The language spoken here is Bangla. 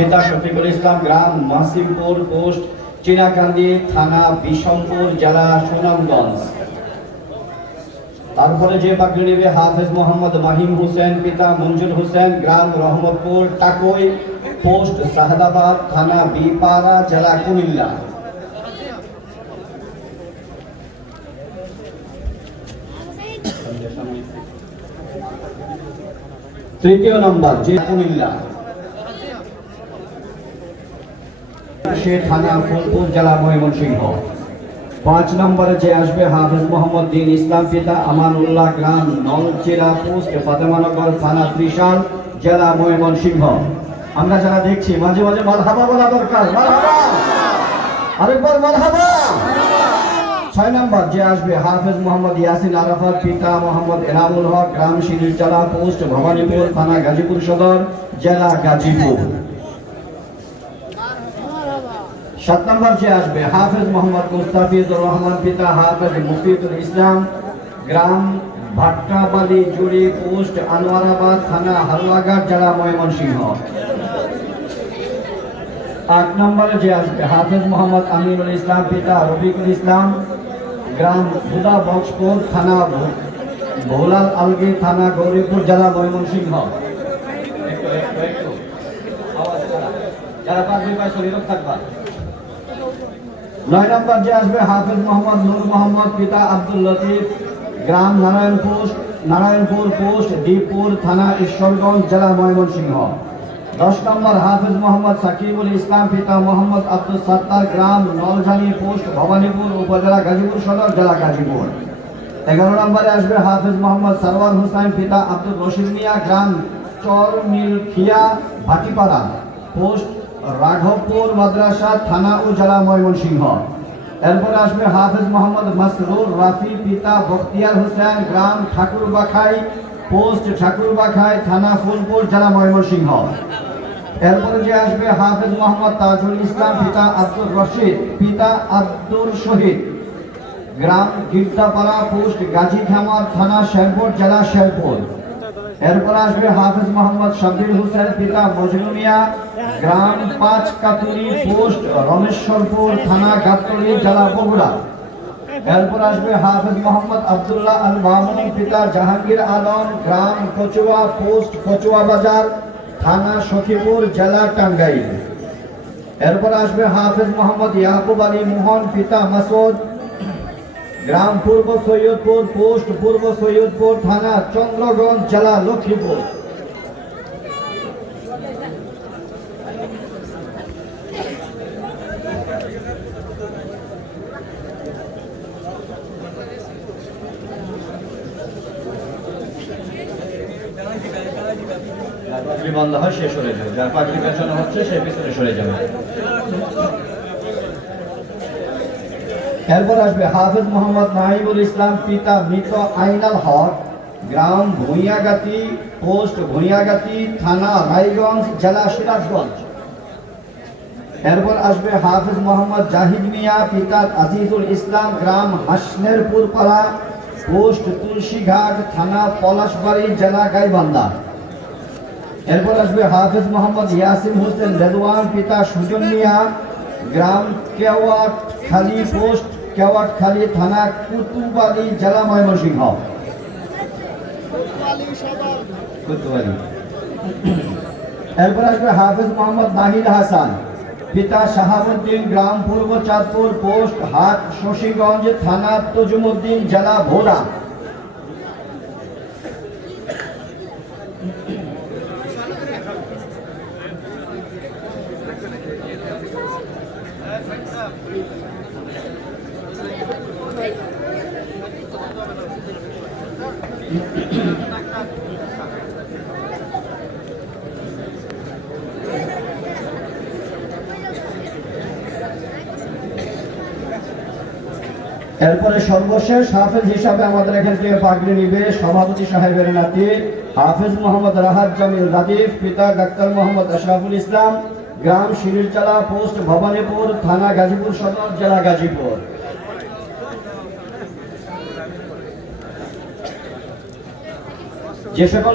পিতা শফিকুল ইসলাম, গ্রাম মাসিমপুর, পোস্ট চিনাকান্দি, থানা বিশমপুর, জেলা সুনামগঞ্জ। তারপরে যে পাগড়ি নেবে হাফেজ মোহাম্মদ মাহিম হোসেন, পিতা মঞ্জুর হোসেন, গ্রাম রহমতপুর, টাকই, পোস্ট শাহাদাবাদ, থানা বিপাড়া, জেলা কুমিল্লা। তৃতীয় নম্বর যে কুমিল্লা, সে থানা ফুলপুর, জেলা ময়মনসিংহ। 5 নম্বরে যে আসবে হাফেজ মোহাম্মদ দিন ইসলাম, পিতা আমানুল্লাহ, গ্রাম নলচিরা, পোস্ট ফাতেমানগর, থানা ত্রিশাল, জেলা ময়মনসিংহ। আমরা যারা দেখছি মাঝে মাঝে মারহাবা বলা দরকার, মারহাবা, আরেকবার মারহাবা। 6 নম্বর যে আসবে হাফেজ মোহাম্মদ ইয়াসিন আরাফাত, পিতা মোহাম্মদ এনামুল হক, গ্রাম শিরিরচলা, পোস্ট ভবানীপুর, থানা গাজীপুর সদর, জেলা গাজীপুর। 7 নম্বর যে আসবে হাফেজ মোহাম্মদ মুস্তাফিজুর রহমান, পিতা হাফেজ মুফিদুল ইসলাম, গ্রাম ভাট্টাবালি জুড়ি, পোস্ট আনোয়ারাবাদ, থানা হালুয়াঘাট, জেলা ময়মনসিংহ। 8 নম্বরে যে আসবে হাফেজ মোহাম্মদ আমিনুল ইসলাম, পিতা রফিকুল ইসলাম, গ্রাম হুদা বক্সপুর, থানা ভোলাল আলগি, থানা গৌরীপুর, জেলা ময়মনসিংহ। যারা পাঁচ পাঁচ শরীর থাকবা। 9 নম্বর যে আসবে হাফেজ মোহাম্মদ নূর মোহাম্মদ, পিতা আব্দুল লতিফ, গ্রাম নারায়ণপুর, পোস্ট দীপপুর, থানা ঈশ্বরগঞ্জ, জেলা ময়মনসিংহ। 10 নম্বর হাফেজ মোহাম্মদ সাকিবুল ইসলাম, পিতা মোহাম্মদ আব্দুল সাত্তার, গ্রাম নলজানি, পোস্ট ভবানীপুর, উপজেলা গাজীপুর সদর, জেলা গাজীপুর। 11 নম্বরে আসবে হাফেজ মোহাম্মদ সরওয়ার হোসেন, পিতা আব্দুল রশিদ মিয়া, গ্রাম চরমিলখিয়া, ভাটিপাড়া, পোস্ট রাঘবপুর মাদ্রাসা, থানা ও জেলা ময়মনসিংহ। এরপরে আসবে হাফেজ মোহাম্মদ মাসরুর রাফি, পিতা বখতিয়ার হোসেন, গ্রাম ঠাকুরবাখাই, পোস্ট ঠাকুরবাখাই, থানা ফুলপুর, জেলা ময়মনসিংহ। এরপরে যে আসবে হাফেজ মোহাম্মদ তাজুল ইসলাম, পিতা আব্দুর রশিদ, পিতা আব্দুর শহীদ, গ্রাম গির্দাপাড়া, পোস্ট গাজী খামার, থানা শেরপুর, জেলা শেরপুর। এরপর আসবে হাফেজ মোহাম্মদ শাব্বির হোসেন, পিতা মজনু মিয়া, গ্রাম পাঁচকাতুরি, পোস্ট রমেশ্বরপুর, থানা গাবতলী, জেলা বগুড়া। এরপর আসবে হাফেজ মোহাম্মদ আব্দুল্লাহ আল মামুনি, পিতা জাহাঙ্গীর আলম, গ্রাম কচুয়া, পোস্ট কচুয়া বাজার, থানা সখীপুর, জেলা টাঙ্গাইল। এরপর আসবে হাফেজ মোহাম্মদ ইয়াকুব আলী মোহন, পিতা মাসুদ, গ্রাম পূর্ব সৈয়দপুর, পোস্ট পূর্ব সৈয়দপুর, থানা চন্দ্রগঞ্জ, জেলা লক্ষ্মীপুর। পাগড়ি বন্ধ হয় সে সরে যাবে, যার পাগড়ি পেছনে হচ্ছে সে পিছনে সরে যাবে। এরপর আসবে হাফেজ মোহাম্মদ নাহিবুল ইসলাম, পিতা মৃত আইনাল হক, গ্রাম ভুঁইয়াগাতি, পোস্ট ভুঁইয়াগাতি, থানা রায়গঞ্জ, জেলা সিরাজগঞ্জ। এরপর আসবে হাফেজ মোহাম্মদ জাহিদ মিয়া, পিতা আজিজুল ইসলাম, গ্রাম হাসনেরপুর পাড়া, পোস্ট তুলসীঘাট, থানা পলাশবাড়ি, জেলা গাইবান্ধা। এরপর আসবে হাফেজ মোহাম্মদ ইয়াসিন হোসেন রেদওয়ান, পিতা সুজন মিয়া, গ্রাম কেওয়াটখালী, পোস্ট কেওয়াটখালী, থানা কুতুবালী, জেলা ময়মনসিংহ। এরপর আসবে হাফেজ মোহাম্মদ নাহিদ হাসান, পিতা শাহাবুদ্দিন, গ্রাম পূর্ব চাঁদপুর, পোস্ট হাট শশীগঞ্জ, থানা তজুমুদ্দিন, জেলা ভোলা। এরপরে সর্বশেষ হাফেজ হিসাবে আমাদের এখান থেকে পাগড়ি নিবে সভাপতি সাহেবের নাতি হাফেজ মোহাম্মদ রাহাত জামিল রাদিফ, পিতা ডাক্তার মোহাম্মদ আশরাফুল ইসলাম, গ্রাম শিরিরচলা, পোস্ট ভবানীপুর, থানা গাজীপুর সদর, জেলা গাজীপুর। যে সকল